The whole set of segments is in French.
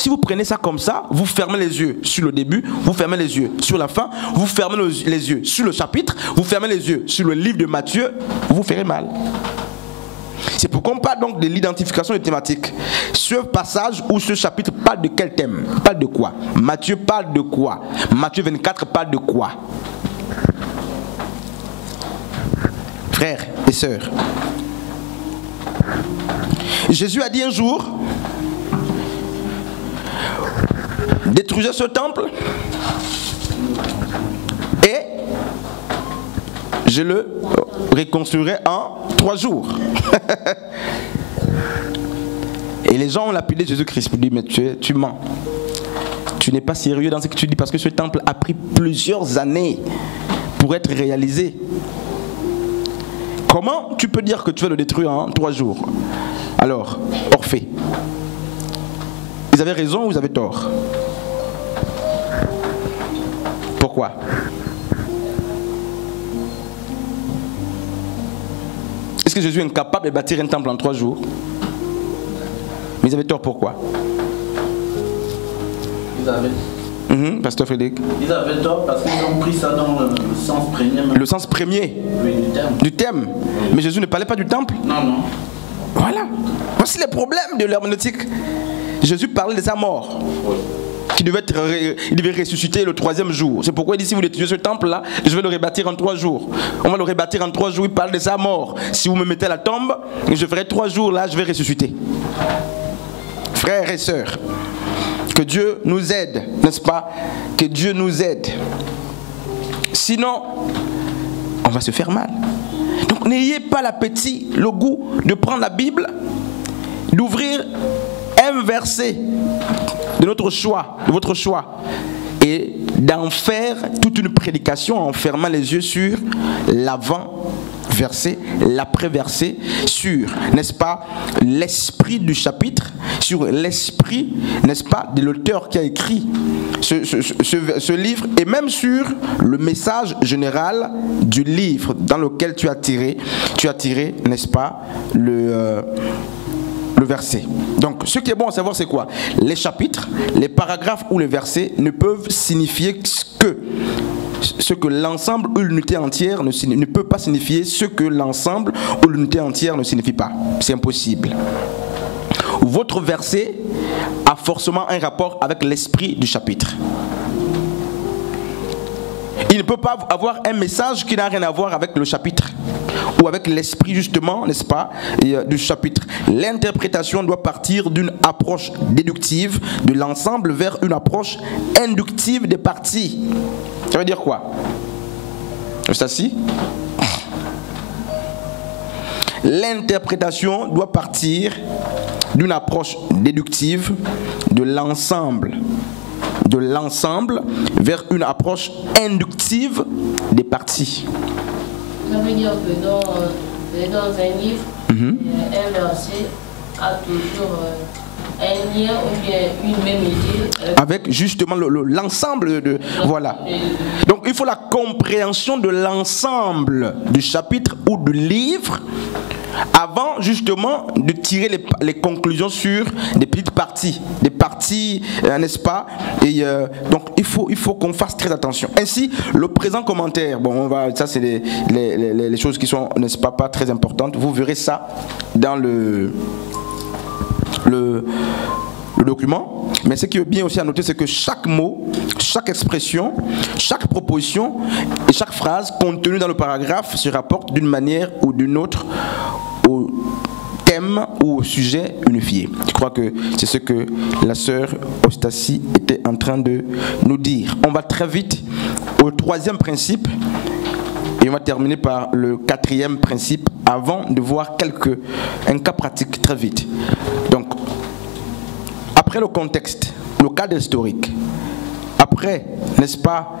si vous prenez ça comme ça, vous fermez les yeux sur le début, vous fermez les yeux sur la fin, vous fermez les yeux sur le chapitre, vous fermez les yeux sur le livre de Matthieu, vous ferez mal. C'est pourquoi on parle donc de l'identification des thématiques. Ce passage ou ce chapitre parle de quel thème? Parle de quoi? Matthieu parle de quoi? Matthieu 24 parle de quoi? Frères et sœurs, Jésus a dit un jour: détruisez ce temple et je le reconstruirai en 3 jours. Et les gens ont lapidé Jésus-Christ. Ils disent: mais tu mens. Tu n'es pas sérieux dans ce que tu dis, parce que ce temple a pris plusieurs années pour être réalisé. Comment tu peux dire que tu vas le détruire en 3 jours? Alors, Orphée, ils avaient raison ou ils avaient tort? Pourquoi? Est-ce que Jésus est incapable de bâtir un temple en 3 jours? Mais ils avaient tort, pourquoi? Ils avaient... Pasteur Frédéric. Ils avaient tort parce qu'ils ont pris ça dans le sens premier. Le sens premier? Oui, du thème. Mais Jésus ne parlait pas du temple? Non, non. Voilà. Voici les problèmes de l'herméneutique. Jésus parlait de sa mort. Oui. Il devait ressusciter le 3e jour. C'est pourquoi il dit: si vous détruisez ce temple-là, je vais le rebâtir en 3 jours. On va le rebâtir en 3 jours. Il parle de sa mort. Si vous me mettez à la tombe, je ferai 3 jours, là, je vais ressusciter. Frères et sœurs, que Dieu nous aide, n'est-ce pas? Que Dieu nous aide. Sinon, on va se faire mal. Donc n'ayez pas l'appétit, le goût de prendre la Bible, d'ouvrir un verset de notre choix, de votre choix, et d'en faire toute une prédication en fermant les yeux sur l'avant-verset, l'après-verset, sur, n'est-ce pas, l'esprit du chapitre, sur l'esprit, n'est-ce pas, de l'auteur qui a écrit ce livre, et même sur le message général du livre dans lequel tu as tiré, n'est-ce pas, le verset. Donc, ce qui est bon à savoir, c'est quoi? Les chapitres, les paragraphes ou les versets ne peuvent signifier que ce que l'ensemble ou l'unité entière ne peut pas signifier ce que l'ensemble ou l'unité entière ne signifie pas. C'est impossible. Votre verset a forcément un rapport avec l'esprit du chapitre. Il ne peut pas avoir un message qui n'a rien à voir avec le chapitre ou avec l'esprit, justement, n'est-ce pas, du chapitre. L'interprétation doit partir d'une approche déductive de l'ensemble vers une approche inductive des parties. Ça veut dire quoi? C'est assis? L'interprétation doit partir d'une approche déductive de l'ensemble vers une approche inductive des parties. Ça veut dire que dans un livre, un verset a toujours un lien ou bien une même idée avec justement l'ensemble de... Voilà. Donc il faut la compréhension de l'ensemble du chapitre ou du livre avant justement de tirer les conclusions sur des petites parties, n'est-ce pas? Et donc il faut qu'on fasse très attention. Ainsi, le présent commentaire, bon, ça c'est les choses qui sont, n'est-ce pas, pas très importantes. Vous verrez ça dans le document. Mais ce qui est bien aussi à noter, c'est que chaque mot, chaque expression, chaque proposition et chaque phrase contenue dans le paragraphe se rapporte d'une manière ou d'une autre au thème ou au sujet unifié. Je crois que c'est ce que la sœur Ostasie était en train de nous dire. On va très vite au 3e principe et on va terminer par le 4e principe avant de voir un cas pratique très vite. Donc, après le contexte, le cadre historique, après, n'est-ce pas,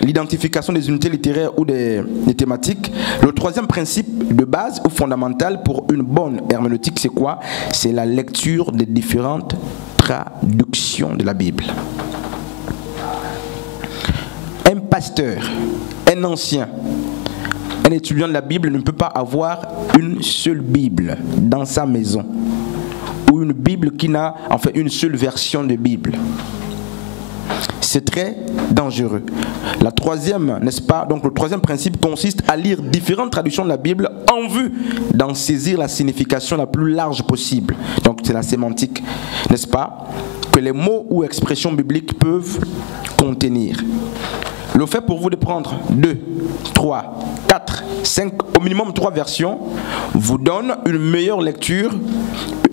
l'identification des unités littéraires ou des thématiques, le 3e principe de base ou fondamental pour une bonne herméneutique, c'est quoi? C'est la lecture des différentes traductions de la Bible. Un pasteur, un ancien, un étudiant de la Bible ne peut pas avoir une seule Bible dans sa maison ou ou une Bible qui n'a en fait une seule version de Bible. C'est très dangereux. La troisième, n'est-ce pas? Donc le troisième principe consiste à lire différentes traductions de la Bible en vue d'en saisir la signification la plus large possible. Donc c'est la sémantique, n'est-ce pas? Que les mots ou expressions bibliques peuvent contenir. Le fait pour vous de prendre 2, 3, 4, 5, au minimum 3 versions, vous donne une meilleure lecture,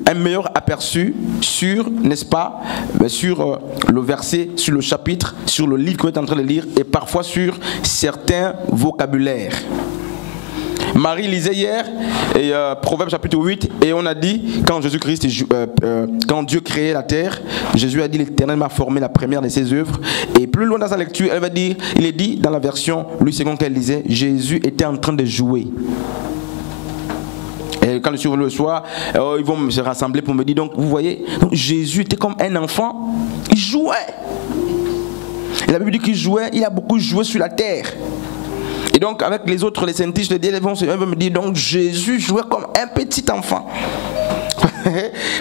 un meilleur aperçu sur, n'est-ce pas, sur le verset, sur le chapitre, sur le livre que vous êtes en train de lire et parfois sur certains vocabulaires. Marie lisait hier et Proverbe chapitre 8 et on a dit quand Jésus-Christ, quand Dieu créait la terre, Jésus a dit l'Éternel m'a formé la première de ses œuvres. Et plus loin dans sa lecture, elle va dire, il est dit dans la version Louis II qu'elle lisait, Jésus était en train de jouer. Et quand je suis revenu le soir, ils vont se rassembler pour me dire, donc vous voyez, donc Jésus était comme un enfant, il jouait. Et la Bible dit qu'il jouait, il a beaucoup joué sur la terre. Et donc avec les autres, les scientifiques, ils vont me dire, donc Jésus jouait comme un petit enfant.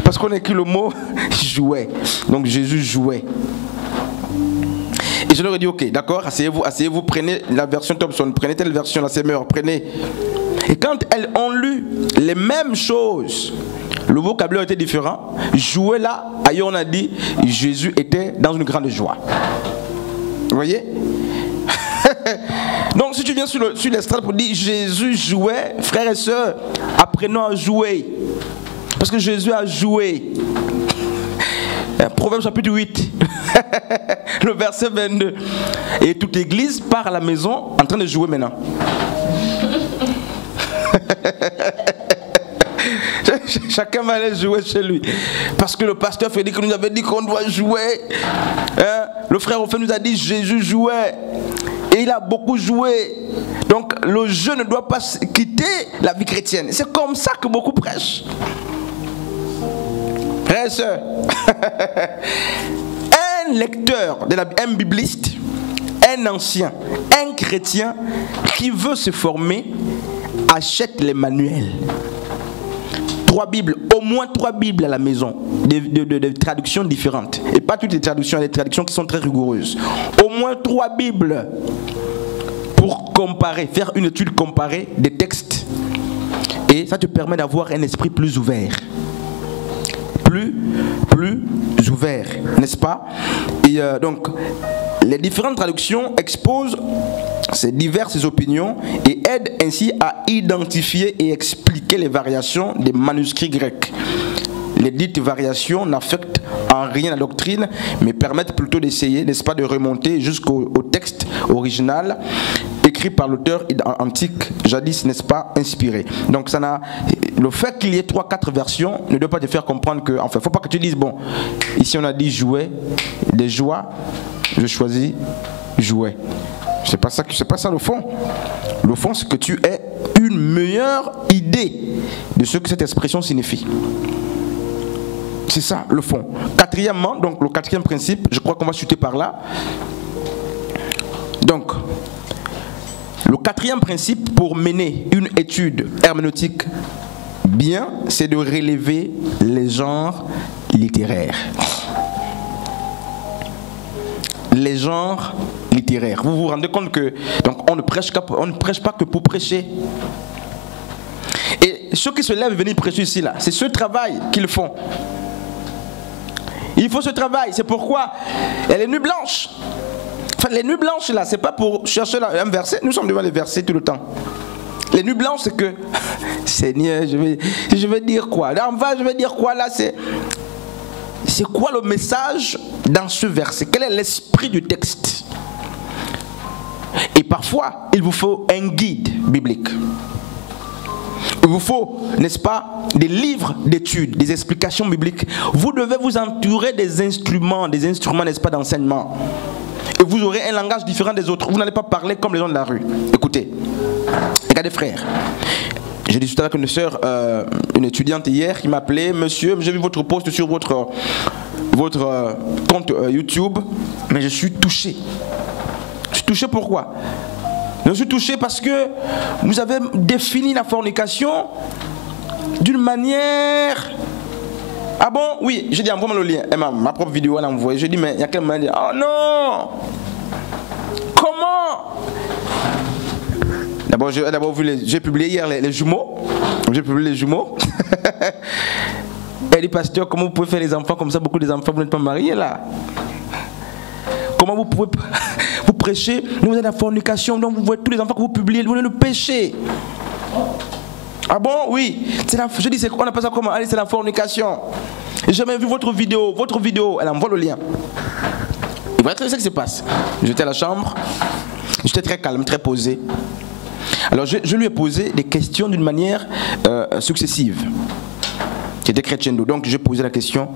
Parce qu'on écrit le mot jouait. Donc Jésus jouait. Et je leur ai dit, ok, d'accord, asseyez-vous, prenez la version Thompson, prenez telle version, la Seymour, prenez. Et quand elles ont lu les mêmes choses, le vocabulaire était différent. Jouer là, ailleurs on a dit, Jésus était dans une grande joie. Vous voyez? Donc si tu viens sur l'estrade pour dire Jésus jouait, frères et sœurs, apprenons à jouer. Parce que Jésus a joué. Proverbe chapitre 8, le verset 22. Et toute église part à la maison en train de jouer maintenant. Chacun va aller jouer chez lui. Parce que le pasteur Frédéric nous avait dit qu'on doit jouer. Le frère Ophé nous a dit Jésus jouait. Et il a beaucoup joué. Donc le jeu ne doit pas quitter la vie chrétienne. C'est comme ça que beaucoup prêchent. Frères et sœurs, un lecteur, un bibliste, un ancien, un chrétien qui veut se former, achète les manuels. 3 Bibles, au moins 3 Bibles à la maison, de traductions différentes. Et pas toutes les traductions, des traductions qui sont très rigoureuses. Au moins 3 Bibles pour comparer, faire une étude comparée des textes. Et ça te permet d'avoir un esprit plus ouvert. Plus ouvert, n'est-ce pas? Et donc, les différentes traductions exposent ces diverses opinions et aident ainsi à identifier et expliquer les variations des manuscrits grecs. Les dites variations n'affectent en rien la doctrine, mais permettent plutôt d'essayer, n'est-ce pas, de remonter jusqu'au texte original écrit par l'auteur antique, jadis, n'est-ce pas, inspiré. Donc le fait qu'il y ait 3-4 versions ne doit pas te faire comprendre que, enfin, il ne faut pas que tu dises, bon, ici on a dit jouer, des joies, je choisis jouer. C'est pas ça le fond. Le fond, c'est que tu aies une meilleure idée de ce que cette expression signifie. C'est ça le fond. Quatrièmement, donc le 4e principe, je crois qu'on va chuter par là. Donc, le 4e principe pour mener une étude herméneutique bien, c'est de relever les genres littéraires. Les genres littéraires. Vous vous rendez compte que donc on ne prêche pas que pour prêcher. Et ceux qui se lèvent et viennent prêcher ici là, c'est ce travail qu'ils font. Il faut ce travail. C'est pourquoi les nuits blanches. Enfin, les nuits blanches là, c'est pas pour chercher un verset. Nous sommes devant les versets tout le temps. Les nuits blanches, c'est que Seigneur, je vais dire quoi? Là, je vais dire quoi là? C'est quoi le message dans ce verset? Quel est l'esprit du texte? Et parfois, il vous faut un guide biblique. Il vous faut, n'est-ce pas, des livres d'études, des explications bibliques. Vous devez vous entourer des instruments, n'est-ce pas, d'enseignement. Et vous aurez un langage différent des autres. Vous n'allez pas parler comme les gens de la rue. Écoutez, regardez frères. J'ai discuté avec une sœur, une étudiante hier qui m'a appelé. Monsieur, j'ai vu votre post sur votre compte YouTube, mais je suis touché. Je suis touché pourquoi? Je suis touché parce que vous avez défini la fornication d'une manière Ah bon? Oui, je dis envoie-moi le lien. Et ma propre vidéo, elle a envoyé. Je dis, mais il y a quel moment? Elle dit, oh non! Comment? D'abord, j'ai publié hier les jumeaux. J'ai publié les jumeaux. Elle dit, pasteur, comment vous pouvez faire les enfants comme ça? Beaucoup des enfants, vous n'êtes pas mariés là. Comment vous pouvez vous prêcher? Vous êtes la fornication, donc vous voyez tous les enfants que vous publiez, vous êtes le péché. Ah bon? Oui. Je dis, on appelle ça comment? Allez, c'est la fornication. J'ai jamais vu votre vidéo. Elle envoie le lien. Et voilà ce qui se passe. J'étais à la chambre, j'étais très calme, très posé. Alors je lui ai posé des questions d'une manière successive. J'étais crescendo, donc j'ai posé la question,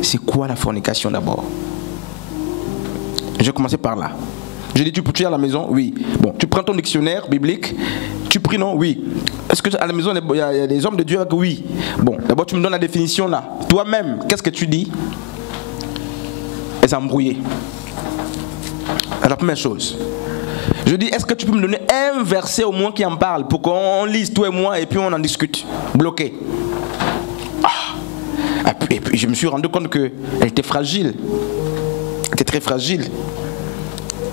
c'est quoi la fornication d'abord? J'ai commencé par là. J'ai dit, tu es à la maison? Oui. Bon, tu prends ton dictionnaire biblique, tu pries, non? Oui. Est-ce que à la maison, il y a des hommes de Dieu? Oui. Bon, d'abord tu me donnes la définition là. Toi-même, qu'est-ce que tu dis? Elle s'est embrouillée. La première chose. Je dis, est-ce que tu peux me donner un verset au moins qui en parle pour qu'on lise toi et moi et puis on en discute? Bloqué. Et puis je me suis rendu compte qu'elle était fragile. Elle était très fragile.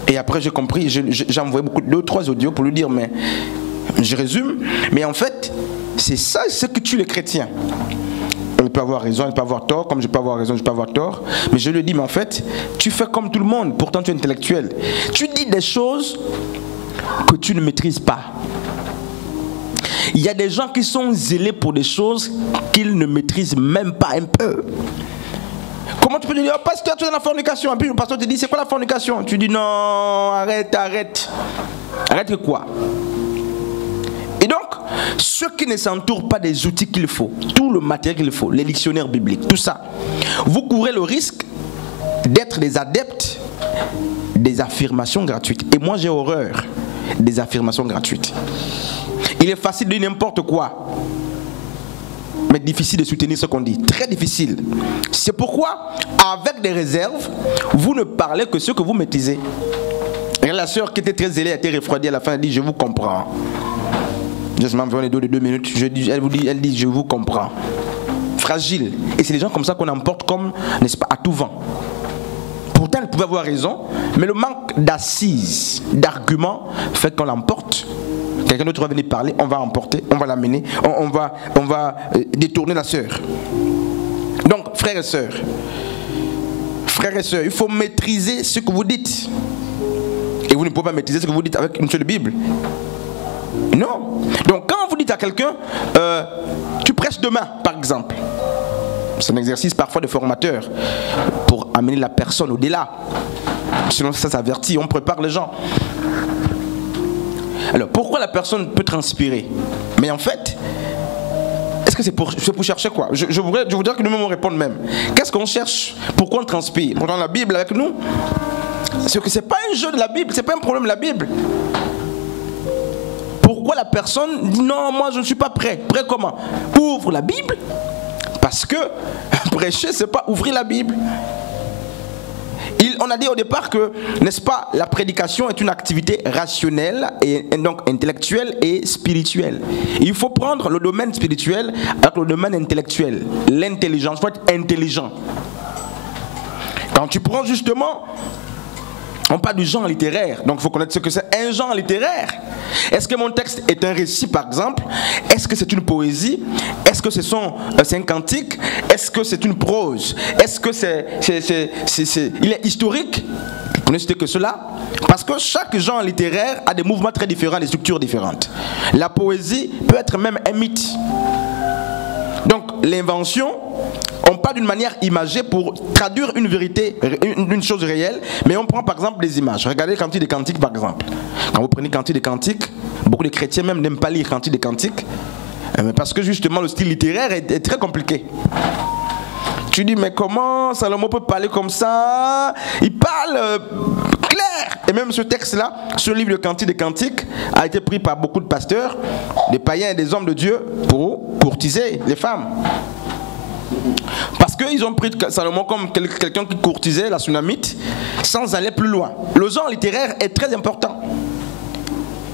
Et après j'ai compris, j'ai envoyé 2-3 audios pour lui dire, mais je résume, mais en fait, c'est ça ce que tue les chrétiens. Elle peut avoir raison, elle peut avoir tort, comme je peux avoir raison, je peux avoir tort. Mais je lui dis, mais en fait, tu fais comme tout le monde, pourtant tu es intellectuel. Tu dis des choses que tu ne maîtrises pas. Il y a des gens qui sont zélés pour des choses qu'ils ne maîtrisent même pas un peu. Comment tu peux dire, oh, pasteur, tu es dans la fornication? Et puis le pasteur te dit, c'est quoi la fornication? Tu dis, non, arrête. Arrête quoi? Et donc, ceux qui ne s'entourent pas des outils qu'il faut, tout le matériel qu'il faut, les dictionnaires bibliques, tout ça, vous courez le risque d'être des adeptes des affirmations gratuites. Et moi, j'ai horreur des affirmations gratuites. Il est facile de dire n'importe quoi, mais difficile de soutenir ce qu'on dit. Très difficile. C'est pourquoi, avec des réserves, vous ne parlez que ce que vous maîtrisez. Et la sœur qui était très zélée a été refroidie à la fin, elle dit, je vous comprends. Je m'envoie les 2 minutes, elle dit, je vous comprends. Fragile. Et c'est les gens comme ça qu'on emporte comme, n'est-ce pas, à tout vent. Pourtant, elle pouvait avoir raison, mais le manque d'assises, d'arguments, fait qu'on l'emporte. Quelqu'un d'autre va venir parler, on va emporter, on va l'amener, on va détourner la sœur. Donc, frères et sœurs, il faut maîtriser ce que vous dites. Et vous ne pouvez pas maîtriser ce que vous dites avec une seule Bible. Non. Donc quand vous dites à quelqu'un, tu prêches demain, par exemple. C'est un exercice parfois de formateur pour amener la personne au-delà. Sinon ça s'avertit, on prépare les gens. Alors pourquoi la personne peut transpirer? Mais en fait, est-ce que c'est pour chercher quoi? Je voudrais que nous me répondions même. Qu'est-ce qu'on cherche? Pourquoi on transpire? On a la Bible avec nous. C'est que ce n'est pas un jeu de la Bible, ce n'est pas un problème de la Bible. Pourquoi la personne dit non, moi je ne suis pas prêt? Prêt comment? Ouvre la Bible. Parce que prêcher, ce n'est pas ouvrir la Bible. On a dit au départ que, n'est-ce pas, la prédication est une activité rationnelle et donc intellectuelle et spirituelle. Il faut prendre le domaine spirituel avec le domaine intellectuel. L'intelligence, il faut être intelligent. Quand tu prends justement, on parle du genre littéraire, donc il faut connaître ce que c'est un genre littéraire. Est-ce que mon texte est un récit par exemple? Est-ce que c'est une poésie? Est-ce que c'est un cantique? Est-ce que c'est une prose? Est-ce que il est historique? Vous ne citez que cela? Parce que chaque genre littéraire a des mouvements très différents, des structures différentes. La poésie peut être même un mythe. Donc l'invention, on parle d'une manière imagée pour traduire une vérité, une chose réelle, mais on prend par exemple des images. Regardez Cantique des Cantiques par exemple. Quand vous prenez Cantique des Cantiques, beaucoup de chrétiens même n'aiment pas lire Cantique des Cantiques, parce que justement le style littéraire est très compliqué. Tu dis mais comment Salomon peut parler comme ça? Il parle clair. Et même ce texte-là, ce livre de Cantique des Cantiques, a été pris par beaucoup de pasteurs, des païens et des hommes de Dieu pour courtiser les femmes. Parce qu'ils ont pris Salomon comme quelqu'un qui courtisait la Sunamite sans aller plus loin. Le genre littéraire est très important.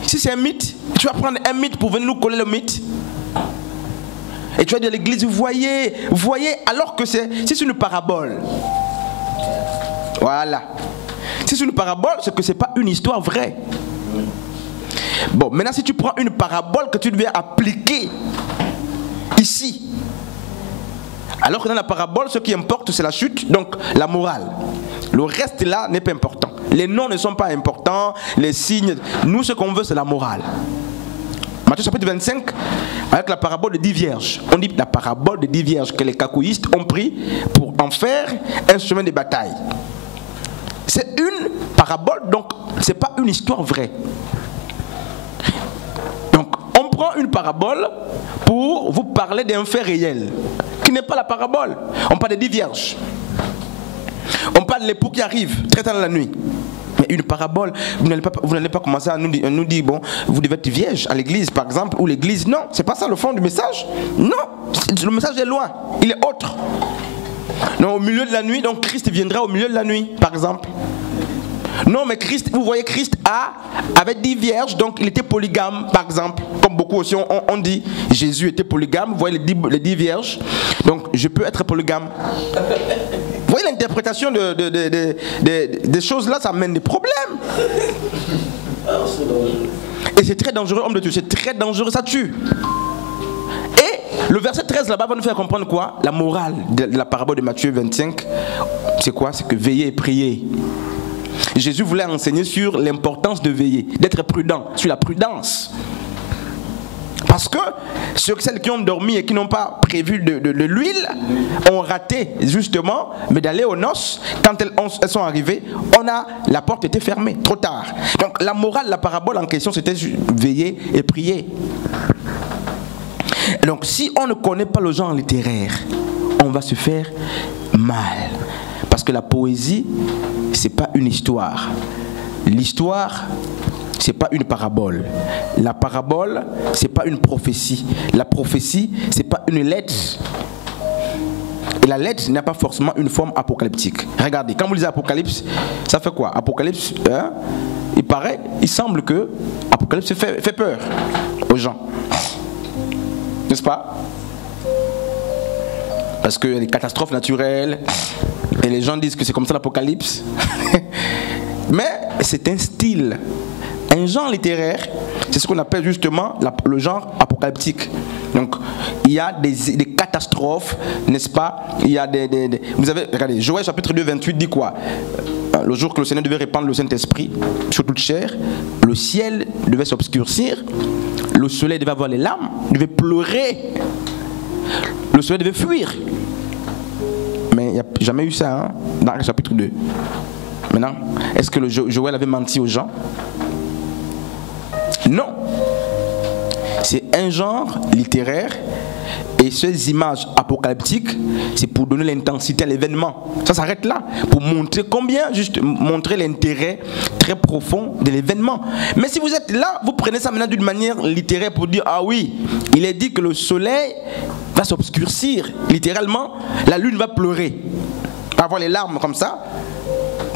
Si c'est un mythe, tu vas prendre un mythe pour venir nous coller le mythe. Et tu vas dire à l'église, vous voyez, alors que c'est une parabole. Voilà. Si c'est une parabole, c'est que ce n'est pas une histoire vraie. Bon, maintenant si tu prends une parabole que tu devais appliquer ici, alors que dans la parabole, ce qui importe, c'est la chute, donc la morale. Le reste là n'est pas important. Les noms ne sont pas importants, les signes. Nous, ce qu'on veut, c'est la morale. Matthieu chapitre 25, avec la parabole de 10 vierges. On dit la parabole de 10 vierges que les cacouillistes ont pris pour en faire un chemin de bataille. C'est une parabole, donc ce n'est pas une histoire vraie. Donc, on prend une parabole pour vous parler d'un fait réel, qui n'est pas la parabole. On parle de 10 vierges. On parle de l'époux qui arrive très tard dans la nuit. Mais une parabole, vous n'allez pas commencer à nous dire, bon, vous devez être vierge à l'église, par exemple, ou l'église. Non, c'est pas ça le fond du message. Non, le message est loin, il est autre. Non, au milieu de la nuit, donc Christ viendra au milieu de la nuit, par exemple. Non, mais Christ, vous voyez, Christ avait 10 vierges, donc il était polygame, par exemple. Comme beaucoup aussi on dit, Jésus était polygame, vous voyez les 10 vierges, donc je peux être polygame. Vous voyez l'interprétation des choses là, ça amène des problèmes. Et c'est très dangereux, homme de Dieu, c'est très dangereux, ça tue. Et le verset 13 là-bas va nous faire comprendre quoi? La morale de la parabole de Matthieu 25, c'est quoi? C'est que veiller et prier. Jésus voulait enseigner sur l'importance de veiller, d'être prudent, sur la prudence. Parce que celles qui ont dormi et qui n'ont pas prévu de l'huile ont raté justement, mais d'aller aux noces, quand elles sont arrivées, la porte était fermée, trop tard. Donc la morale de la parabole en question, c'était veiller et prier. Et donc si on ne connaît pas le genre littéraire, on va se faire mal. Parce que la poésie, c'est pas une histoire. L'histoire, c'est pas une parabole. La parabole, c'est pas une prophétie. La prophétie, c'est pas une lettre. Et la lettre n'a pas forcément une forme apocalyptique. Regardez, quand vous lisez Apocalypse, ça fait quoi? Apocalypse, hein? Il semble que Apocalypse fait peur aux gens. N'est-ce pas? Parce qu'il y a des catastrophes naturelles et les gens disent que c'est comme ça l'Apocalypse. Mais c'est un style, un genre littéraire, c'est ce qu'on appelle justement le genre apocalyptique. Donc il y a des catastrophes, n'est-ce pas? Il y a vous avez, regardez, Joël chapitre 2, 28 dit quoi? Le jour que le Seigneur devait répandre le Saint-Esprit sur toute chair, le ciel devait s'obscurcir, le soleil devait avoir les larmes, devait pleurer, le soleil devait fuir. Mais il n'y a jamais eu ça, hein, dans le chapitre 2. Maintenant, est-ce que Joël avait menti aux gens? Non. C'est un genre littéraire et ces images apocalyptiques, c'est pour donner l'intensité à l'événement. Ça s'arrête là, pour montrer combien, juste montrer l'intérêt très profond de l'événement. Mais si vous êtes là, vous prenez ça maintenant d'une manière littéraire pour dire, ah oui, il est dit que le soleil va s'obscurcir, littéralement, la lune va pleurer, va avoir les larmes comme ça.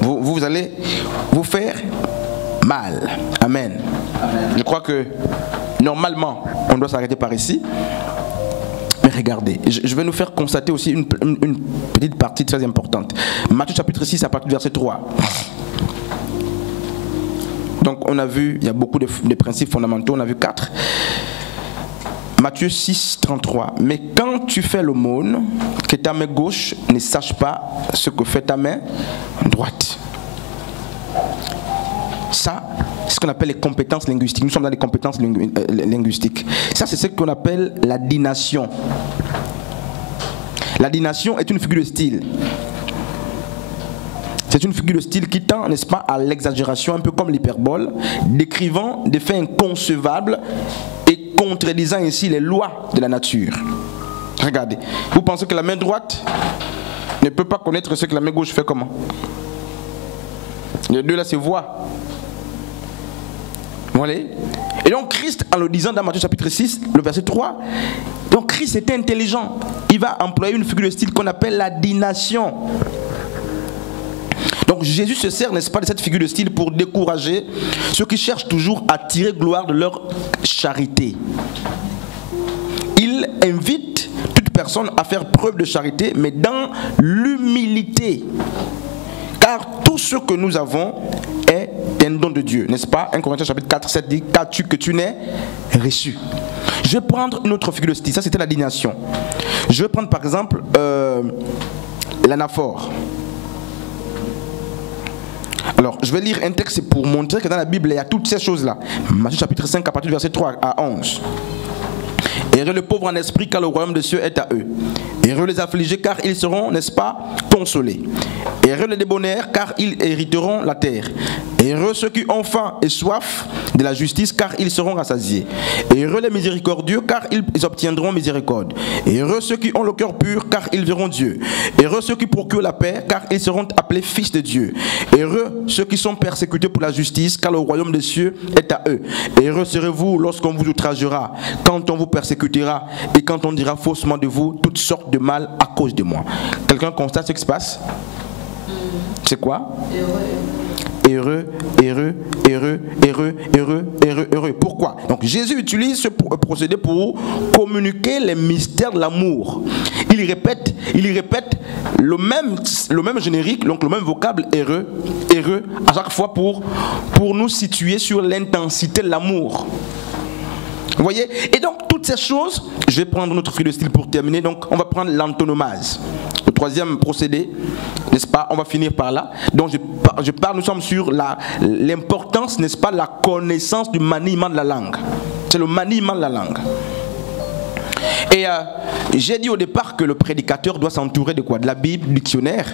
Vous allez vous faire mal. Amen. Amen. Je crois que normalement, on doit s'arrêter par ici. Mais regardez, je vais nous faire constater aussi une petite partie très importante. Matthieu chapitre 6 à partir du verset 3. Donc on a vu, il y a beaucoup de principes fondamentaux, on a vu 4. Matthieu 6, 33. Mais quand tu fais l'aumône, que ta main gauche ne sache pas ce que fait ta main droite. Ça, c'est ce qu'on appelle les compétences linguistiques. Nous sommes dans les compétences linguistiques. Ça, c'est ce qu'on appelle la dination. La dination est une figure de style. C'est une figure de style qui tend, n'est-ce pas, à l'exagération, un peu comme l'hyperbole, décrivant des faits inconcevables et contredisant ainsi les lois de la nature. Regardez, vous pensez que la main droite ne peut pas connaître ce que la main gauche fait comment? Les deux là se voient. Vous voyez? Et donc Christ, en le disant dans Matthieu chapitre 6, le verset 3, donc Christ était intelligent. Il va employer une figure de style qu'on appelle la dination. Donc Jésus se sert, n'est-ce pas, de cette figure de style pour décourager ceux qui cherchent toujours à tirer gloire de leur charité. Il invite personne à faire preuve de charité, mais dans l'humilité. Car tout ce que nous avons est un don de Dieu, n'est-ce pas? 1 Corinthiens chapitre 4, 7 dit, qu'as-tu que tu n'aies reçu? Je vais prendre une autre figure de style, ça c'était la dignation. Je vais prendre par exemple l'anaphore. Alors, je vais lire un texte pour montrer que dans la Bible, il y a toutes ces choses-là. Matthieu chapitre 5, à partir du verset 3 à 11. Heureux le pauvre en esprit, car le royaume des cieux est à eux. Heureux les affligés, car ils seront, n'est-ce pas, consolés. Heureux les débonnaires, car ils hériteront la terre. Heureux ceux qui ont faim et soif de la justice, car ils seront rassasiés. Heureux les miséricordieux, car ils obtiendront miséricorde. Heureux ceux qui ont le cœur pur, car ils verront Dieu. Heureux ceux qui procurent la paix, car ils seront appelés fils de Dieu. Heureux ceux qui sont persécutés pour la justice, car le royaume des cieux est à eux. Heureux serez-vous lorsqu'on vous outragera, quand on vous persécutera et quand on dira faussement de vous toutes sortes de mal à cause de moi. Quelqu'un constate ce qui se passe? C'est quoi? Heureux, heureux, heureux, heureux, heureux, heureux, heureux. Pourquoi? Donc Jésus utilise ce procédé pour communiquer les mystères de l'amour. Il y répète le même générique, donc le même vocable heureux, heureux, à chaque fois pour nous situer sur l'intensité de l'amour. Vous voyez? Et donc toutes ces choses, je vais prendre notre fil de style pour terminer. Donc on va prendre l'antonomase. Le troisième procédé, n'est-ce pas? On va finir par là. Donc je parle, nous sommes sur l'importance, n'est-ce pas, la connaissance du maniement de la langue. C'est le maniement de la langue. Et j'ai dit au départ que le prédicateur doit s'entourer de quoi? De la Bible, du dictionnaire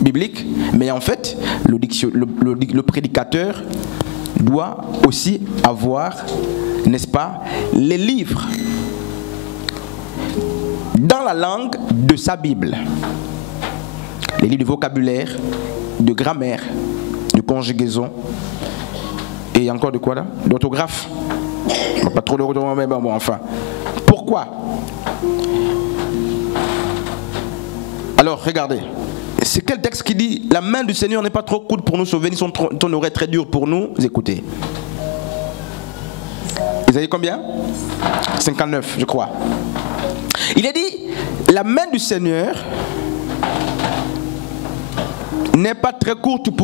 biblique. Mais en fait, le prédicateur doit aussi avoir, n'est-ce pas, les livres dans la langue de sa Bible. Les livres de vocabulaire, de grammaire, de conjugaison et encore de quoi là? D'orthographe. Pas trop d'orthographe, mais bon, enfin. Pourquoi? Alors, regardez. C'est quel texte qui dit la main du Seigneur n'est pas trop courte pour nous sauver, ni son oreille très dur pour nous écouter? Vous avez combien? 59, je crois. Il est dit la main du Seigneur n'est pas très courte pour